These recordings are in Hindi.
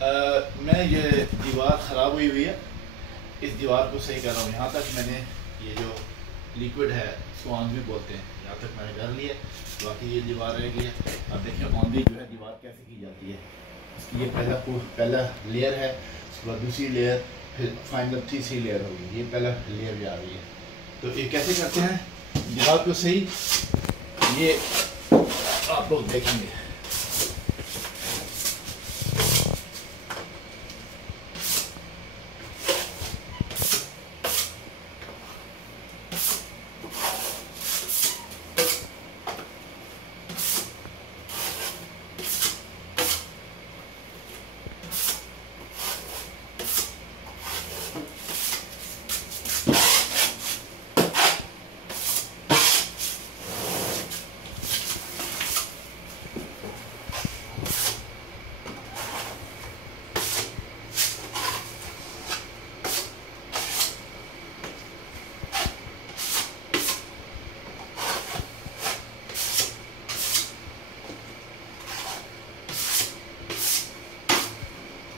मैं ये दीवार ख़राब हुई हुई है, इस दीवार को सही कर रहा हूँ। यहाँ तक मैंने ये जो लिक्विड है इसको ऑन भी बोलते हैं, यहाँ तक मैंने कर लिया। बाकी ये दीवार रह गई है। अब देखिए ऑन भी जो है दीवार कैसे की जाती है। इसकी ये पहला लेयर है, उसके बाद दूसरी लेयर, फिर फाइनल तीसरी लेयर होगी। ये पहला लेयर भी आ रही है। तो ये कैसे करते हैं दीवार को सही, ये आप लोग देखेंगे।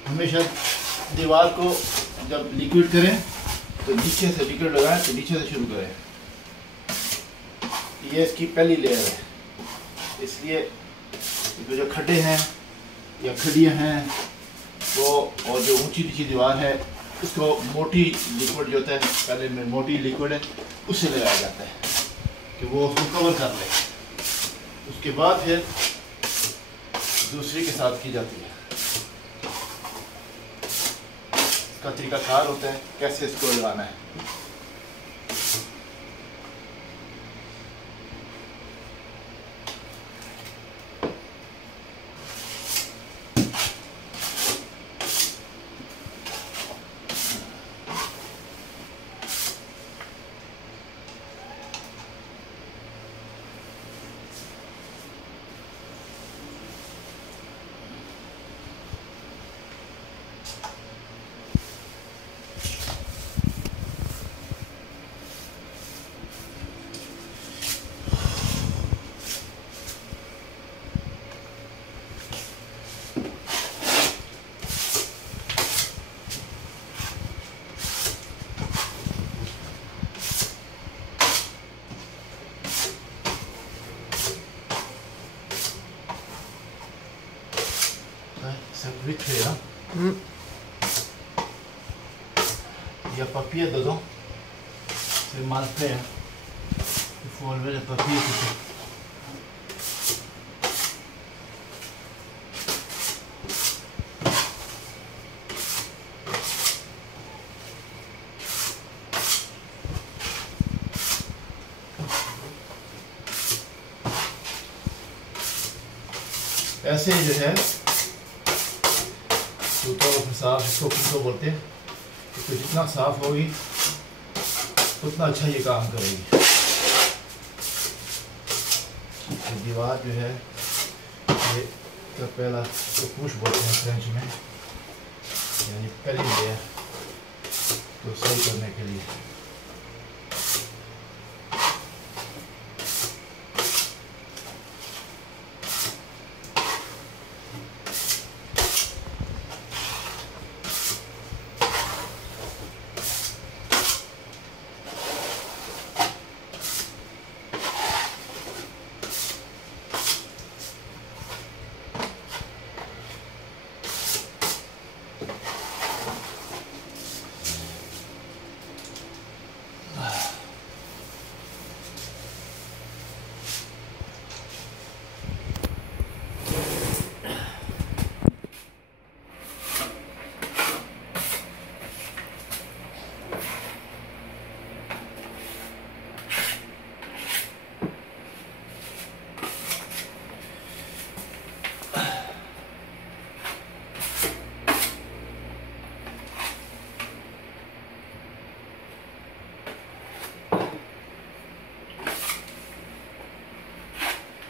हमेशा दीवार को जब लिक्विड करें तो नीचे से लिक्विड लगाएं, तो नीचे से शुरू करें। ये इसकी पहली लेयर है, इसलिए जो खड्डे हैं या खड़ियाँ हैं वो, और जो ऊंची नीची दीवार है उसको मोटी लिक्विड जो होता है, पहले में मोटी लिक्विड है उससे लगाया जाता है कि वो उसको कवर कर ले। उसके बाद फिर दूसरी के साथ की जाती है। का तरीकाकार होता है कैसे इसको लगाना है। Il n'y a papier dedans, c'est mal fait, hein. Il faut enlever le papier. ऐसे जो है साफ, इसको कुछ बोलते हैं। तो जितना साफ होगी उतना अच्छा ये काम करेगी। तो दीवार जो है ये तो पहला तो पुश बोलते हैं फ्रेंच में, यानी पहली लेयर तो सही करने के लिए।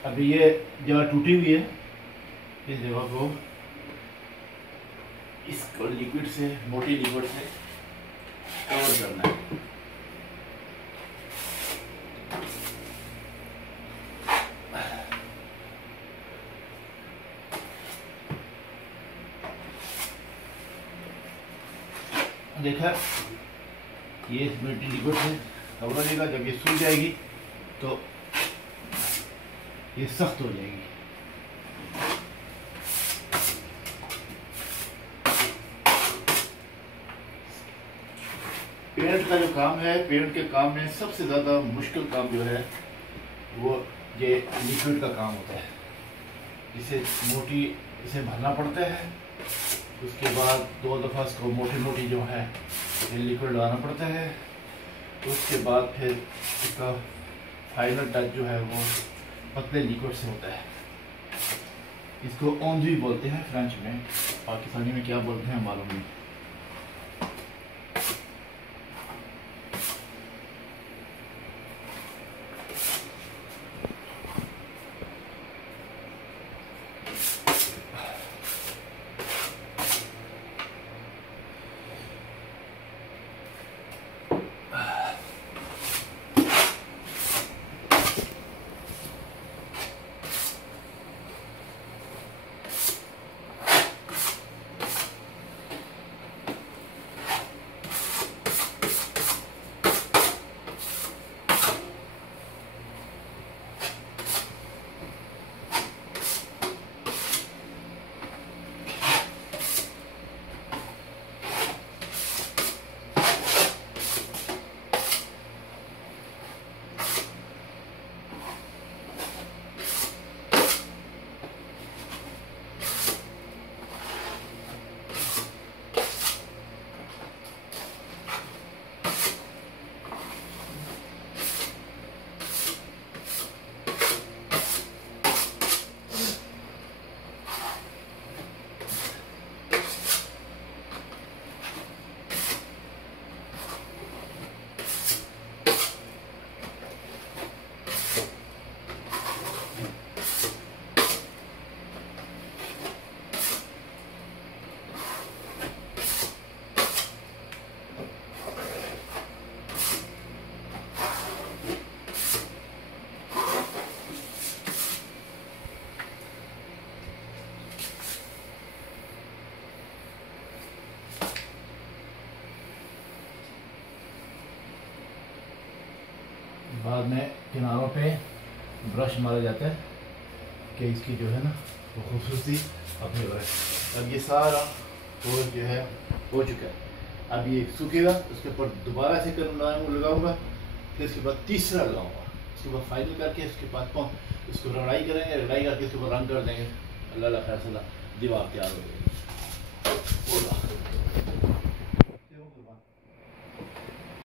अभी ये जगह टूटी हुई है, इस जगह को इस लिक्विड से, मोटी लिक्विड से कवर करना है। देखा ये मिट्टी लिक्विड से कवर हो जाएगा। जब ये सूख जाएगी तो ये सख्त हो जाएगी। पेंट का जो काम है, पेंट के काम में सबसे ज़्यादा मुश्किल काम जो है वो ये लिक्विड का काम होता है। इसे भरना पड़ता है, उसके बाद 2 दफ़ा इसको मोटी जो है ये लिक्विड लगाना पड़ता है। उसके बाद फिर इसका फाइनल टच जो है वो पतले लिक्विड से होता है। इसको ओंधी बोलते हैं फ्रेंच में, पाकिस्तानी में क्या बोलते हैं मालूम नहीं। बाद में किनारों पे ब्रश मारा जाता है कि इसकी जो है ना वो खूबसूरती अपनी हो है। अब ये सारा और जो है हो चुका है। अब ये सूखेगा, उसके ऊपर दोबारा से लगाऊंगा, फिर उसके बाद तीसरा लगाऊंगा, उसके बाद फाइनल करके उसके बाद उसको रड़ाई करेंगे, रड़ाई करके उसके ऊपर रंग कर देंगे। अल्लाह खैर दीवार तैयार हो जाएगी।